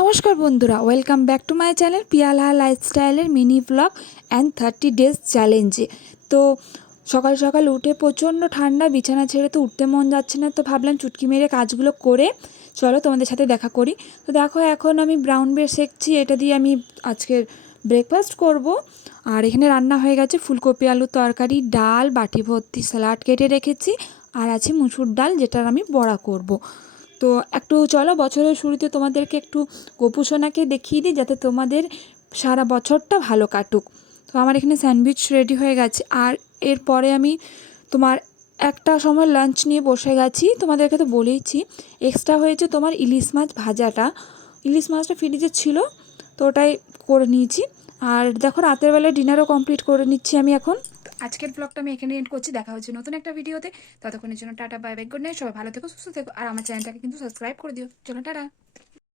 নমস্কার বন্ধুরা, welcome back to my channel Piyala লাইফস্টাইলের মিনি ব্লগ অ্যান্ড 30 ডেজ চ্যালেঞ্জে। তো সকাল সকাল উঠে প্রচণ্ড ঠান্ডা, বিছানা ছেড়ে তো উঠতে মন যাচ্ছে না। তো ভাবলাম চুটকি মেরে কাজগুলো করে চলো তোমাদের সাথে দেখা করি। তো দেখো, এখন আমি ব্রাউন ব্রেড সেঁকছি, এটা দিয়ে আমি আজকের ব্রেকফাস্ট করব। আর এখানে রান্না হয়ে গেছে ফুলকপি আলুর তরকারি, ডাল, বাটি ভর্তি স্যালাড কেটে রেখেছি, আর আছে মুসুর ডাল, যেটার আমি বড়া করব। তো একটু চলো বছরের শুরুতে তোমাদেরকে একটু গোপুসোনাকে দেখিয়ে দিই, যাতে তোমাদের সারা বছরটা ভালো কাটুক। তো আমার এখানে স্যান্ডউইচ রেডি হয়ে গেছে, আর এরপরে আমি তোমার একটা সময় লাঞ্চ নিয়ে বসে গেছি। তোমাদেরকে তো বলেইছি, এক্সট্রা হয়েছে তোমার ইলিশ মাছ ভাজাটা। ইলিশ মাছটা ফ্রিজে ছিল, তো ওটাই করে নিয়েছি। আর দেখো, রাতের বেলায় ডিনারও কমপ্লিট করে নিচ্ছি আমি এখন। আজকের ব্লগটা আমি এখানে এন্ড করছি, দেখা হচ্ছে নতুন একটা ভিডিওতে। ততক্ষণের জন্য tata, bye bye, good night. সবাই ভালো থেকো, সুস্থ থেকো, আর আমার চ্যানেলটাকে কিন্তু সাবস্ক্রাইব করে দিও। চলো, টাটা।